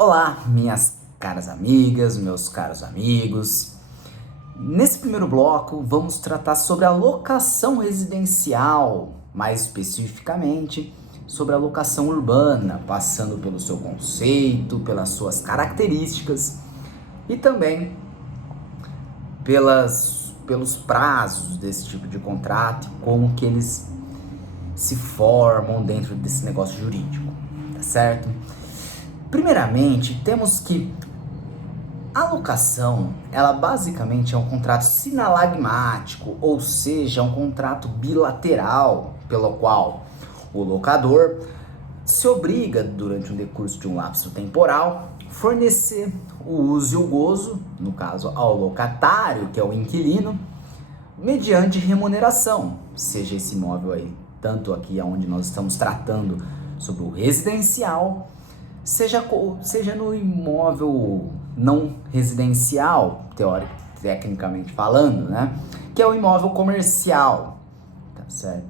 Olá, minhas caras amigas, meus caros amigos. Nesse primeiro bloco, vamos tratar sobre a locação residencial, mais especificamente sobre a locação urbana, passando pelo seu conceito, pelas suas características e também pelos prazos desse tipo de contrato e como que eles se formam dentro desse negócio jurídico, tá certo? Primeiramente, temos que a locação, ela basicamente é um contrato sinalagmático, ou seja, um contrato bilateral, pelo qual o locador se obriga, durante um decurso de um lapso temporal, fornecer o uso e o gozo, no caso ao locatário, que é o inquilino, mediante remuneração, seja esse imóvel aí, tanto aqui onde nós estamos tratando sobre o residencial, seja no imóvel não residencial, tecnicamente falando, né? Que é o imóvel comercial, tá certo?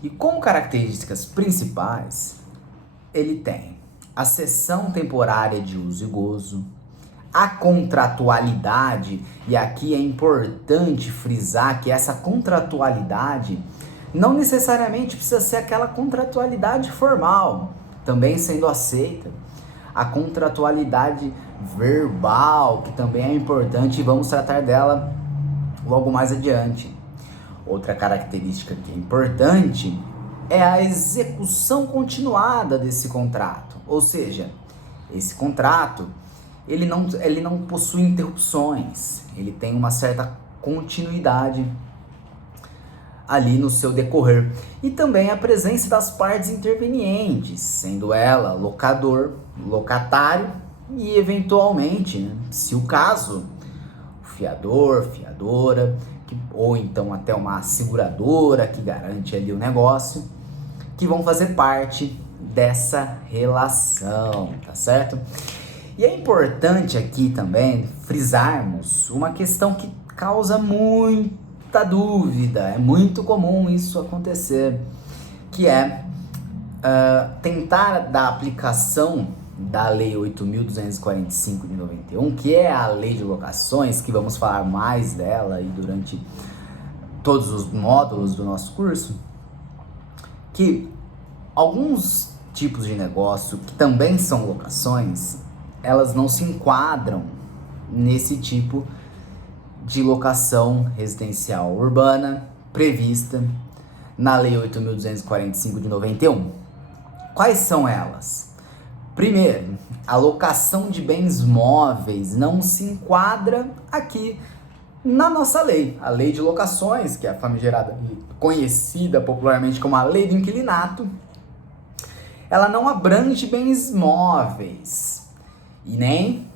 E como características principais, ele tem a cessão temporária de uso e gozo, a contratualidade, e aqui é importante frisar que essa contratualidade não necessariamente precisa ser aquela contratualidade formal, também sendo aceita. A contratualidade verbal, que também é importante, e vamos tratar dela logo mais adiante. Outra característica que é importante é a execução continuada desse contrato, ou seja, esse contrato ele não possui interrupções, ele tem uma certa continuidade ali no seu decorrer. E também a presença das partes intervenientes, sendo ela locador, locatário e eventualmente, né, se o caso, o fiador, fiadora, ou então até uma seguradora que garante ali o negócio, que vão fazer parte dessa relação, tá certo? E é importante aqui também frisarmos uma questão que causa muita dúvida, é muito comum isso acontecer, que é tentar da aplicação da Lei 8.245 de 91, que é a lei de locações, que vamos falar mais dela aí durante todos os módulos do nosso curso, que alguns tipos de negócio que também são locações, elas não se enquadram nesse tipo de locação residencial urbana prevista na Lei 8.245 de 91. Quais são elas? Primeiro, a locação de bens móveis não se enquadra aqui na nossa lei. A lei de locações, que é a famigerada, conhecida popularmente como a lei do inquilinato, ela não abrange bens móveis e nem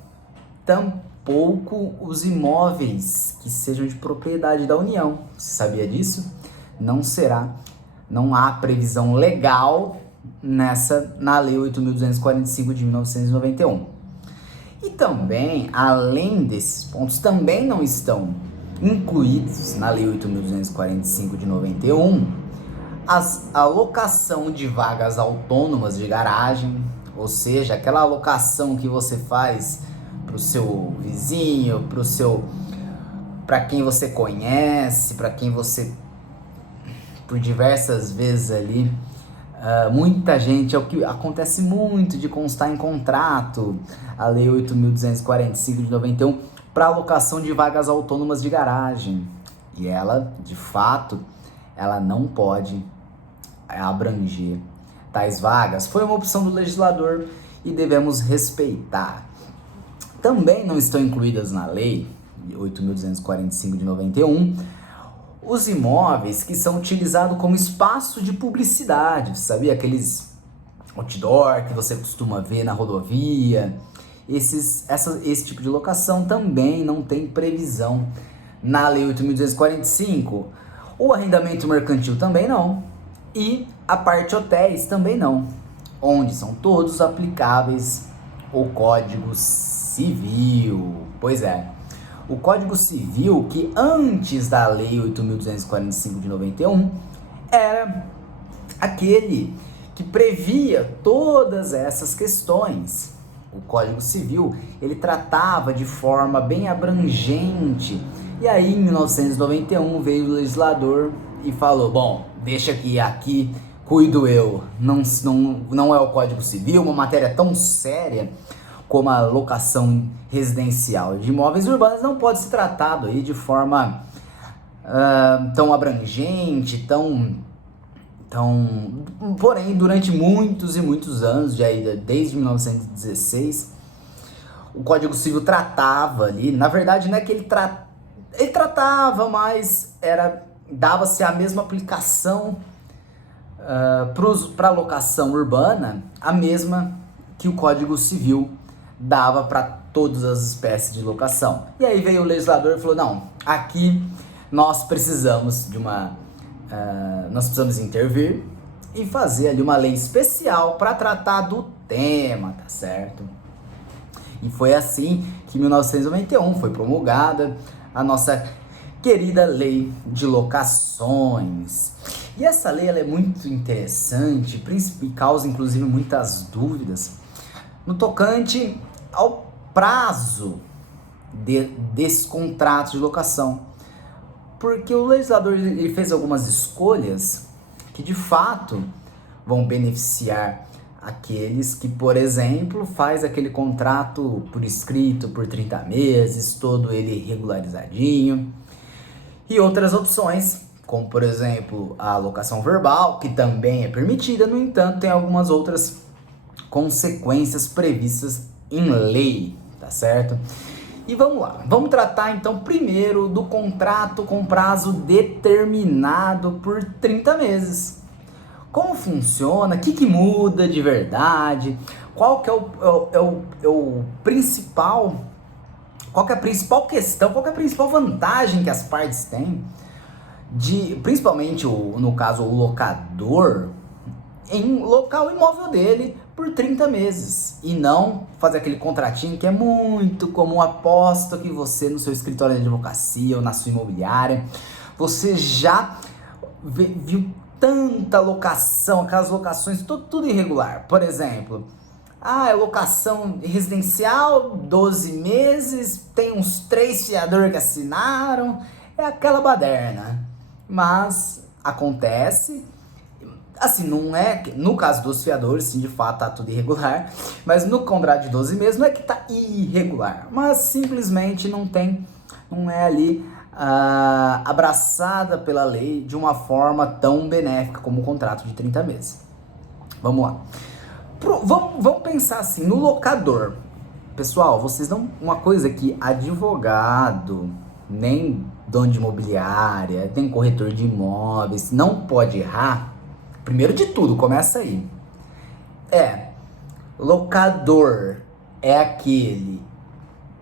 tampouco os imóveis que sejam de propriedade da União. Você sabia disso? Não há previsão legal na Lei 8.245 de 1991. E também, além desses pontos, também não estão incluídos na Lei 8.245 de 91 a alocação de vagas autônomas de garagem, ou seja, aquela alocação que você faz para o seu vizinho, para quem você conhece, para quem você, por diversas vezes ali, muita gente, é o que acontece muito de constar em contrato, a Lei 8.245 de 91, para alocação de vagas autônomas de garagem. E ela, de fato, ela não pode abranger tais vagas. Foi uma opção do legislador e devemos respeitar. Também não estão incluídas na Lei 8.245 de 91 os imóveis que são utilizados como espaço de publicidade, sabia? Aqueles outdoor que você costuma ver na rodovia. Esse tipo de locação também não tem previsão na Lei 8.245. O arrendamento mercantil também não. E a parte hotéis também não, onde são todos aplicáveis o Código Civil. Pois é, o Código Civil, que antes da Lei 8.245 de 91, era aquele que previa todas essas questões. o Código Civil, ele tratava de forma bem abrangente. E aí, em 1991, veio o legislador e falou, bom, deixa que aqui cuido eu. Não é o Código Civil, uma matéria tão séria como a locação residencial de imóveis urbanos não pode ser tratado aí de forma tão abrangente, porém, durante muitos e muitos anos, desde 1916, o Código Civil tratava ali, na verdade não é que ele tratava, mas dava-se a mesma aplicação para a locação urbana, a mesma que o Código Civil dava para todas as espécies de locação. E aí veio o legislador e falou, não, aqui nós precisamos nós precisamos intervir e fazer ali uma lei especial para tratar do tema, tá certo? E foi assim que em 1991 foi promulgada a nossa querida lei de locações. E essa lei ela é muito interessante e causa inclusive muitas dúvidas no tocante ao prazo desses contratos de locação. Porque o legislador ele fez algumas escolhas que de fato vão beneficiar aqueles que, por exemplo, faz aquele contrato por escrito por 30 meses, todo ele regularizadinho. E outras opções, como por exemplo a alocação verbal, que também é permitida, no entanto tem algumas outras consequências previstas em lei, tá certo? E vamos lá, vamos tratar então primeiro do contrato com prazo determinado por 30 meses. Como funciona? O que muda de verdade? Qual que é o principal? Qual que é a principal questão? Qual que é a principal vantagem que as partes têm principalmente no caso o locador, em locar o imóvel dele por 30 meses e não fazer aquele contratinho que é muito comum. Aposto que você no seu escritório de advocacia ou na sua imobiliária, você já viu tanta locação, aquelas locações tudo irregular. Por exemplo, é locação residencial, 12 meses, tem uns 3 fiadores que assinaram, é aquela baderna. Mas acontece. Assim, não é... No caso dos fiadores, sim, de fato, tá tudo irregular. Mas no contrato de 12 meses, não é que tá irregular. Mas simplesmente não é ali abraçada pela lei de uma forma tão benéfica como o contrato de 30 meses. Vamos lá. Vamos pensar assim, no locador. Pessoal, vocês não... Uma coisa que advogado, nem dono de imobiliária, nem corretor de imóveis, não pode errar. Primeiro de tudo, começa aí. Locador é aquele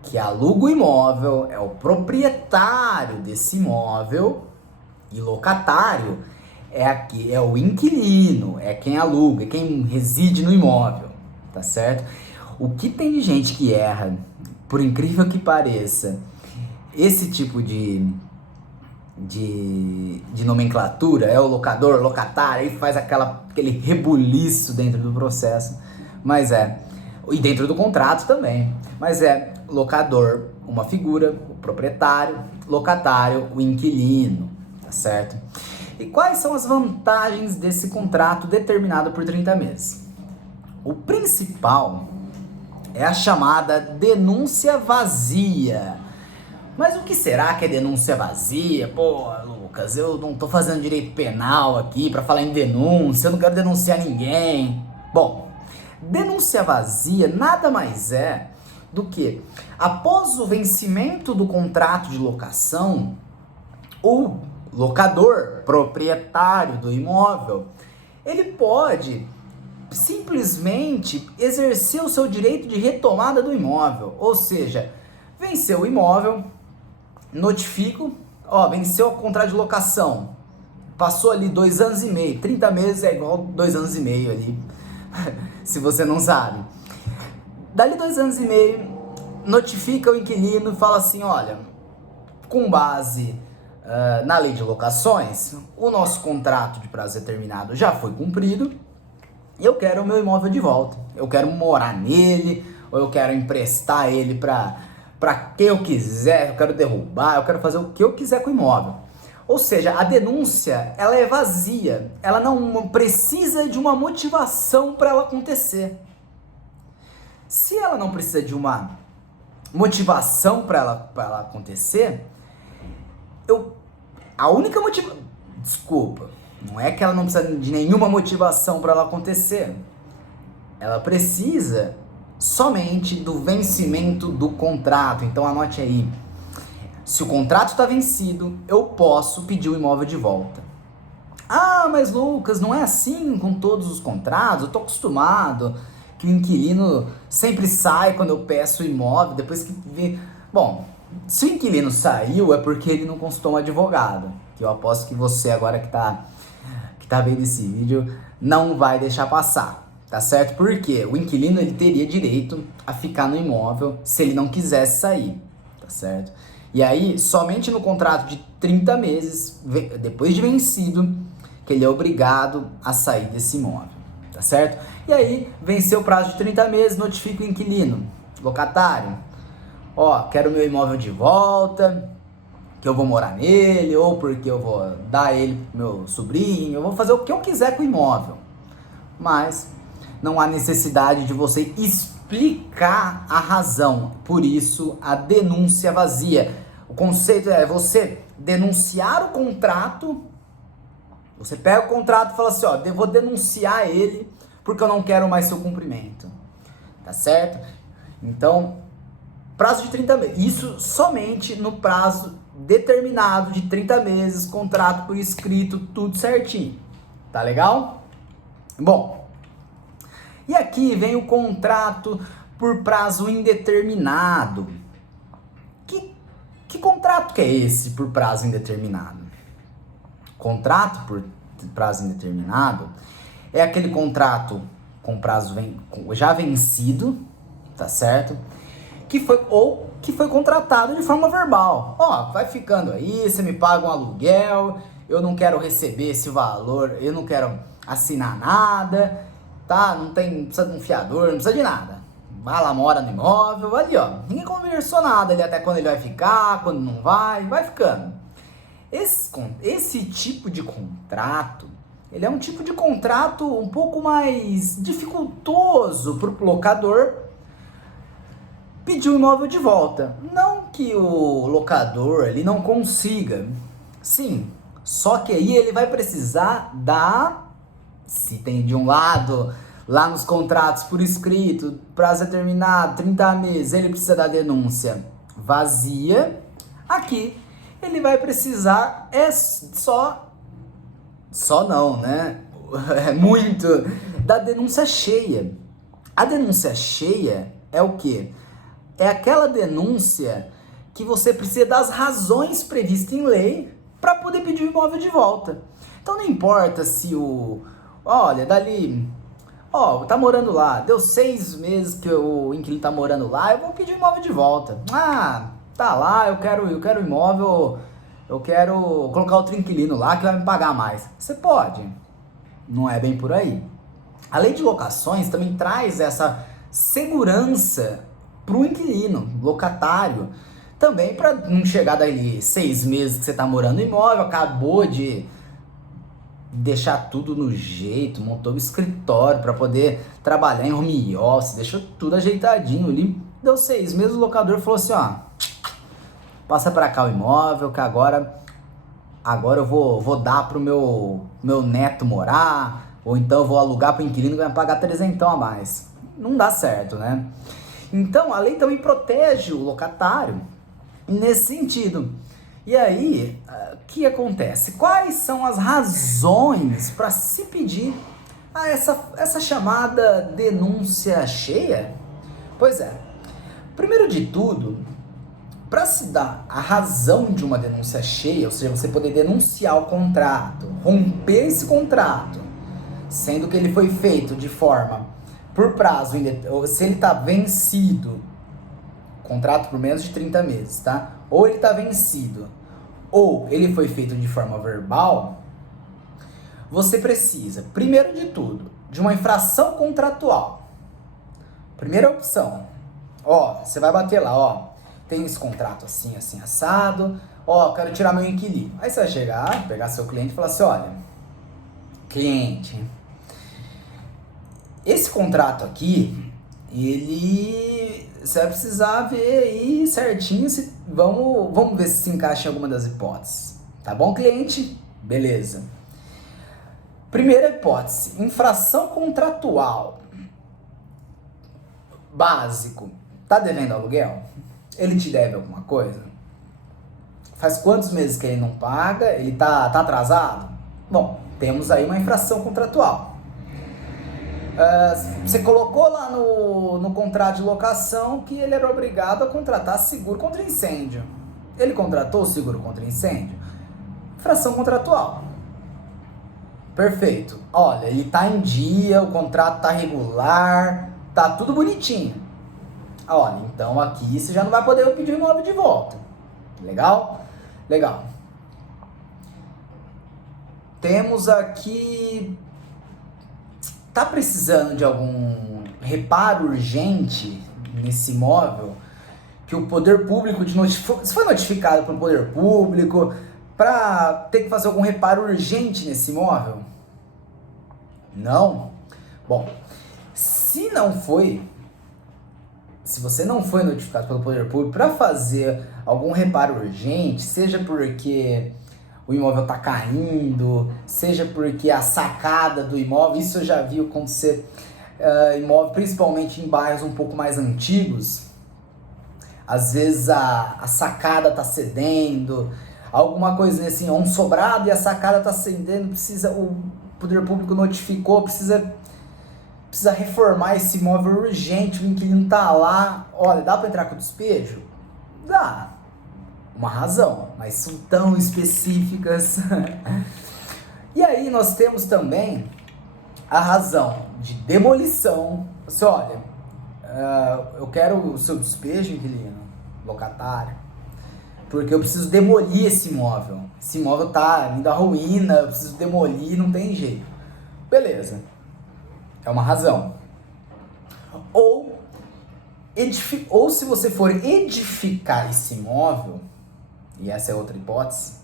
que aluga o imóvel, é o proprietário desse imóvel, e locatário é o inquilino, é quem aluga, é quem reside no imóvel, tá certo? O que tem de gente que erra, por incrível que pareça, esse tipo de nomenclatura, é o locador, locatário, aí faz aquele rebuliço dentro do processo, e dentro do contrato também, mas locador, uma figura, o proprietário, locatário, o inquilino, tá certo? E quais são as vantagens desse contrato determinado por 30 meses? O principal é a chamada denúncia vazia. Mas o que será que é denúncia vazia? Pô, Lucas, eu não tô fazendo direito penal aqui pra falar em denúncia, eu não quero denunciar ninguém. Bom, denúncia vazia nada mais é do que, após o vencimento do contrato de locação, o locador, proprietário do imóvel, ele pode simplesmente exercer o seu direito de retomada do imóvel. Ou seja, venceu o imóvel, notifico, venceu o contrato de locação, passou ali 2 anos e meio, 30 meses é igual 2 anos e meio ali, se você não sabe. Dali 2 anos e meio, notifica o inquilino e fala assim, olha, com base na lei de locações, o nosso contrato de prazo determinado já foi cumprido, e eu quero o meu imóvel de volta, eu quero morar nele, ou eu quero emprestar ele para quem eu quiser, eu quero derrubar, eu quero fazer o que eu quiser com o imóvel. Ou seja, a denúncia, ela é vazia, ela não precisa de uma motivação para ela acontecer. Se ela não precisa de uma motivação para ela acontecer, a única motivação, desculpa, não é que ela não precisa de nenhuma motivação para ela acontecer. Ela precisa somente do vencimento do contrato. Então anote aí. Se o contrato está vencido, eu posso pedir o imóvel de volta. Ah, mas Lucas, não é assim com todos os contratos? Eu tô acostumado que o inquilino sempre sai quando eu peço o imóvel, depois que vê... Bom, se o inquilino saiu é porque ele não consultou um advogado. Que eu aposto que você agora que tá vendo esse vídeo não vai deixar passar. Tá certo? Porque o inquilino ele teria direito a ficar no imóvel se ele não quisesse sair. Tá certo? E aí, somente no contrato de 30 meses, depois de vencido, que ele é obrigado a sair desse imóvel, tá certo? E aí, venceu o prazo de 30 meses, notifica o inquilino, locatário, ó, quero meu imóvel de volta, que eu vou morar nele, ou porque eu vou dar ele pro meu sobrinho, eu vou fazer o que eu quiser com o imóvel. Mas não há necessidade de você explicar a razão, por isso a denúncia vazia. O conceito é você denunciar o contrato, você pega o contrato e fala assim, ó, eu vou denunciar ele porque eu não quero mais seu cumprimento, tá certo? Então, prazo de 30 meses, isso somente no prazo determinado de 30 meses, contrato por escrito, tudo certinho, tá legal? Bom, e aqui vem o contrato por prazo indeterminado. Que contrato que é esse por prazo indeterminado? Contrato por prazo indeterminado é aquele contrato com prazo já vencido, tá certo? Que foi contratado de forma verbal. Ó, vai ficando aí, você me paga um aluguel, eu não quero receber esse valor, eu não quero assinar nada, tá? Não precisa de um fiador, não precisa de nada. Vai lá, mora no imóvel, ali ó, ninguém conversou nada ali até quando ele vai ficar, quando não vai ficando. Esse tipo de contrato, ele é um tipo de contrato um pouco mais dificultoso para o locador pedir o imóvel de volta. Não que o locador ele não consiga, sim, só que aí ele vai precisar se tem de um lado, lá nos contratos por escrito, prazo determinado, 30 meses, ele precisa da denúncia vazia, aqui ele vai precisar, só não, né? É muito, da denúncia cheia. A denúncia cheia é o quê? É aquela denúncia que você precisa das razões previstas em lei para poder pedir o imóvel de volta. Então não importa se olha, tá morando lá, deu 6 meses que o inquilino tá morando lá, eu vou pedir o imóvel de volta. Ah, tá lá, eu quero o imóvel, eu quero colocar outro inquilino lá que vai me pagar mais. Você pode, não é bem por aí. A lei de locações também traz essa segurança pro inquilino, locatário, também para não chegar daí 6 meses que você tá morando no imóvel, acabou de deixar tudo no jeito, montou o escritório para poder trabalhar em home office, deixou tudo ajeitadinho ali. Deu 6 meses, o locador falou assim, ó, passa para cá o imóvel, que agora eu vou dar pro meu neto morar, ou então eu vou alugar pro inquilino que vai pagar 300 a mais. Não dá certo, né? Então, a lei também protege o locatário nesse sentido. E aí, o que acontece? Quais são as razões para se pedir essa chamada denúncia cheia? Pois é, primeiro de tudo, para se dar a razão de uma denúncia cheia, ou seja, você poder denunciar o contrato, romper esse contrato, sendo que ele foi feito de forma por prazo, se ele está vencido, contrato por menos de 30 meses, tá? Ou ele está vencido, ou ele foi feito de forma verbal, você precisa, primeiro de tudo, de uma infração contratual. Primeira opção, Ó, você vai bater lá, ó, tem esse contrato assim, assim, assado, ó, quero tirar meu inquilino. Aí você vai chegar, pegar seu cliente e falar assim, olha, cliente, esse contrato aqui, ele, você vai precisar ver aí certinho, se, vamos ver se encaixa em alguma das hipóteses. Tá bom, cliente? Beleza. Primeira hipótese, infração contratual. Básico, tá devendo aluguel? Ele te deve alguma coisa? Faz quantos meses que ele não paga? Ele tá atrasado? Bom, temos aí uma infração contratual. Você colocou lá no contrato de locação que ele era obrigado a contratar seguro contra incêndio. Ele contratou o seguro contra incêndio? Infração contratual. Perfeito. Olha, ele tá em dia, o contrato tá regular, tá tudo bonitinho. Olha, então aqui você já não vai poder pedir o imóvel de volta. Legal? Legal. Temos aqui... Tá precisando de algum reparo urgente nesse imóvel? Que o poder público você foi notificado pelo poder público para ter que fazer algum reparo urgente nesse imóvel? Não? Bom, se você não foi notificado pelo poder público para fazer algum reparo urgente, seja porque o imóvel está caindo, seja porque a sacada do imóvel, isso eu já vi acontecer imóvel, principalmente em bairros um pouco mais antigos, às vezes a sacada está cedendo, alguma coisa assim, um sobrado e a sacada está cedendo, o poder público notificou, precisa reformar esse imóvel urgente, o inquilino tá lá, olha, dá para entrar com despejo? Dá. Uma razão, mas são tão específicas. E aí nós temos também a razão de demolição. Você olha, eu quero o seu despejo, inquilino, locatário, porque eu preciso demolir esse imóvel. Esse imóvel tá indo à ruína, eu preciso demolir, não tem jeito. Beleza. É uma razão. Ou se você for edificar esse imóvel, e essa é outra hipótese,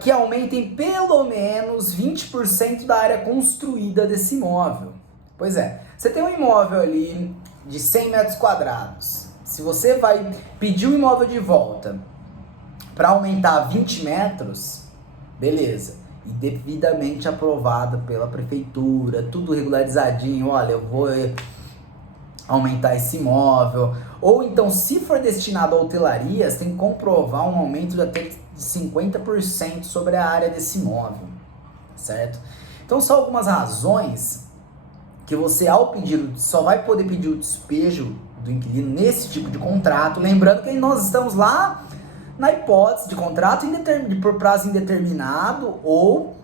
que aumentem pelo menos 20% da área construída desse imóvel. Pois é, você tem um imóvel ali de 100 metros quadrados. Se você vai pedir o imóvel de volta para aumentar 20 metros, beleza. E devidamente aprovada pela prefeitura, tudo regularizadinho, olha, eu vou aumentar esse imóvel. Ou então, se for destinado a hotelaria, você tem que comprovar um aumento de até 50% sobre a área desse imóvel, certo? Então, são algumas razões que você, ao pedir, só vai poder pedir o despejo do inquilino nesse tipo de contrato. Lembrando que nós estamos lá na hipótese de contrato por prazo indeterminado ou,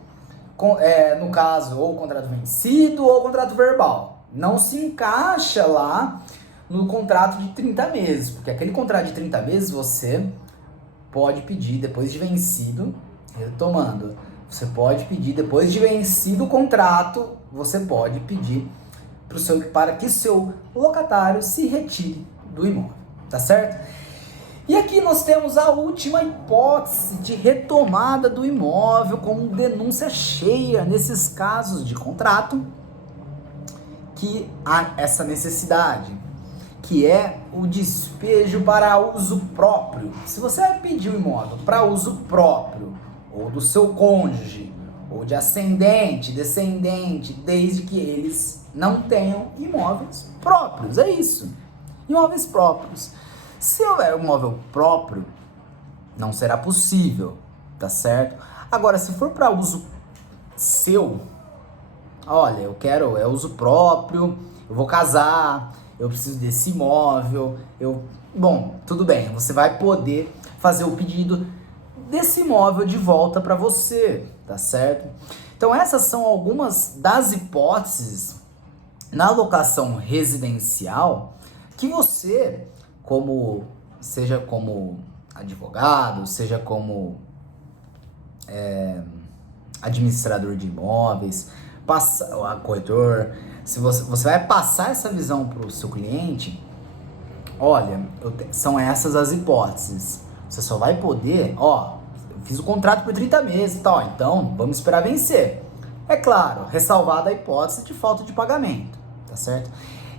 no caso, ou contrato vencido ou contrato verbal. Não se encaixa lá no contrato de 30 meses, porque aquele contrato de 30 meses você pode pedir depois de vencido, retomando, você pode pedir depois de vencido o contrato, você pode pedir para que seu locatário se retire do imóvel, tá certo? E aqui nós temos a última hipótese de retomada do imóvel como denúncia cheia nesses casos de contrato que há essa necessidade, que é o despejo para uso próprio. Se você vai pedir o imóvel para uso próprio, ou do seu cônjuge, ou de ascendente, descendente, desde que eles não tenham imóveis próprios, é isso, imóveis próprios. Se houver um imóvel próprio, não será possível, tá certo? Agora, se for para uso seu, olha, eu quero, é uso próprio, eu vou casar, eu preciso desse imóvel, bom, tudo bem, você vai poder fazer o pedido desse imóvel de volta para você, tá certo? Então essas são algumas das hipóteses na locação residencial que você, seja como advogado, seja como administrador de imóveis, corretor, se você vai passar essa visão para o seu cliente, olha, são essas as hipóteses. Você só vai poder, ó, eu fiz o contrato por 30 meses e tal, então vamos esperar vencer. É claro, ressalvada a hipótese de falta de pagamento, tá certo?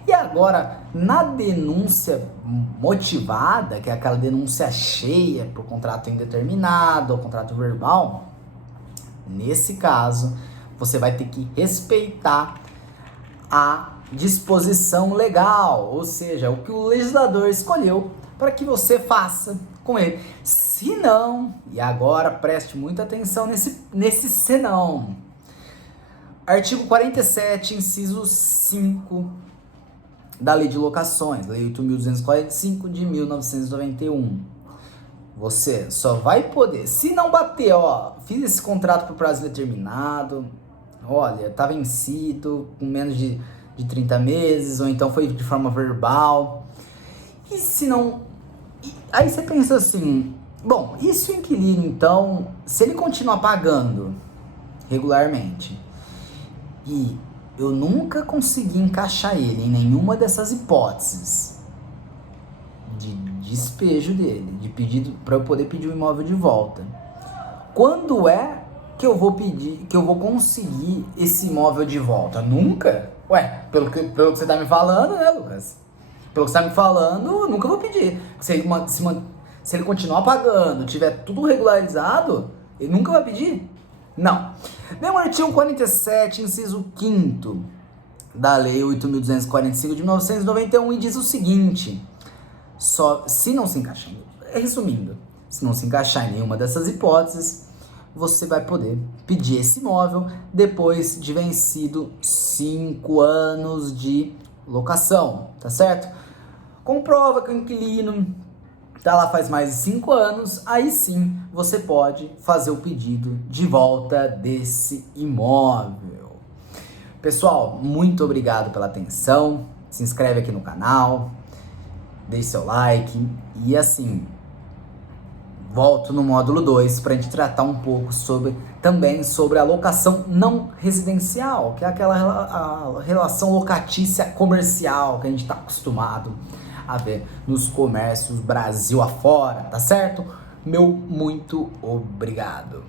E agora, na denúncia motivada, que é aquela denúncia cheia por contrato indeterminado ou contrato verbal, nesse caso, você vai ter que respeitar a disposição legal, ou seja, o que o legislador escolheu para que você faça com ele. Se não, e agora preste muita atenção nesse senão. Artigo 47, inciso 5 da Lei de Locações, Lei 8.245 de 1991. Você só vai poder, se não bater, ó, fiz esse contrato por prazo determinado, olha, tá vencido, com menos de 30 meses, ou então foi de forma verbal. E se não... Aí você pensa assim, bom, e se o inquilino, então, se ele continuar pagando regularmente, e eu nunca consegui encaixar ele em nenhuma dessas hipóteses de despejo dele, de pedido para eu poder pedir o imóvel de volta, quando é que eu vou pedir, que eu vou conseguir esse imóvel de volta? Nunca? Ué, pelo que você tá me falando, né, Lucas? Pelo que você tá me falando, eu nunca vou pedir. Se ele continuar pagando, tiver tudo regularizado, ele nunca vai pedir? Não. Mesmo artigo 47, inciso 5º da Lei 8.245 de 1991, e diz o seguinte: se não se encaixar, resumindo, se não se encaixar em nenhuma dessas hipóteses, você vai poder pedir esse imóvel depois de vencido 5 anos de locação, tá certo? Comprova que o inquilino tá lá faz mais de 5 anos, aí sim você pode fazer o pedido de volta desse imóvel. Pessoal, muito obrigado pela atenção, se inscreve aqui no canal, deixe seu like e assim, volto no módulo 2 para a gente tratar um pouco também sobre a locação não residencial, que é aquela a relação locatícia comercial que a gente está acostumado a ver nos comércios Brasil afora, tá certo? Meu muito obrigado.